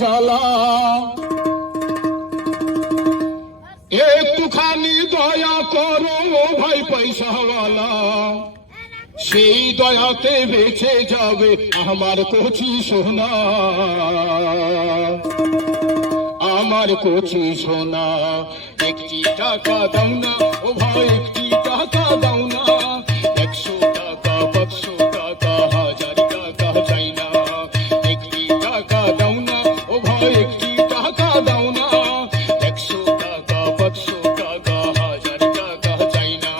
জ্বালা, একটুখানি দয়া করো ও ভাই পয়সাওয়ালা, সেই দয়াতে বেঁচে যাবে আমার কচি সোনা, আমার কচি সোনা। একটি টাকা দাও না ও ভাই, একটি টাকা দাও না, 100 টাকা 500 টাকা 1000 টাকা চাই না। একটি টাকা দাও না ও ভাই, একটি টাকা দাও না, 100 টাকা 500 টাকা 1000 টাকা চাই না।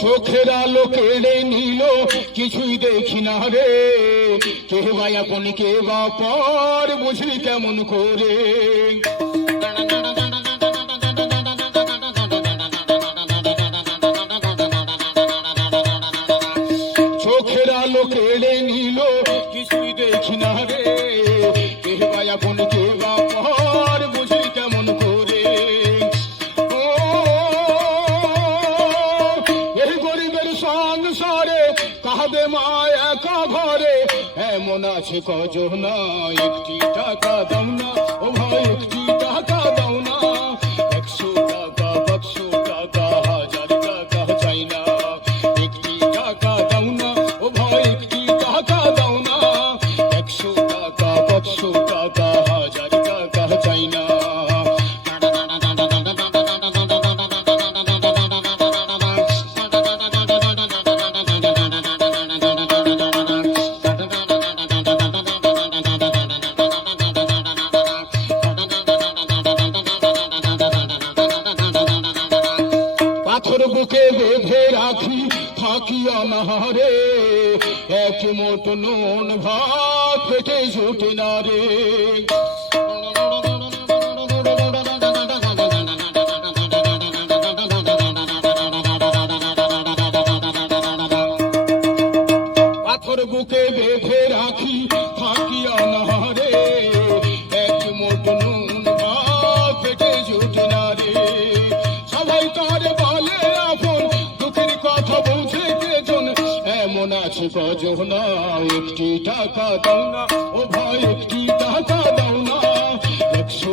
চোখের আলো কেড়ে নিল, কিছুই দেখি না রে, কে বা আপন কে বা পর বুঝলি কেমন করে। চোখের আলো কেড়ে নিল, কিছুই দেখি না রে, কে বা আপন কে বা পর বুঝলি কেমন করে। এই গরিবের সংসারে কাঁদে মা একা ঘরে, এমন আছে কজন, একটি টাকা দাও না ও ভাই, একটি টাকা দাও না, 100 টাকা 500 টাকা 1000 টাকা চাই না। একটি টাকা দাও না ও ভাই, একটি টাকা দাও না, 100 টাকা 500 টাকা 1000 টাকা চাই না। পাথর বুকে বেঁধে রাখি থাকি অনাহারে, এক মোট নুন ভাত পেটে জোটে না রে। পাথর বুকে বেঁধে রাখি থাকি অনাহারে, এক মোট নুন ভাত পেটে জোটে না রে। সবাই তার বলে আপন, দুঃখের কথা বুঝে কেজন, এমন আছে কজন, একটি টাকা দাও না ও ভাই, একটি টাকা দাও না, 100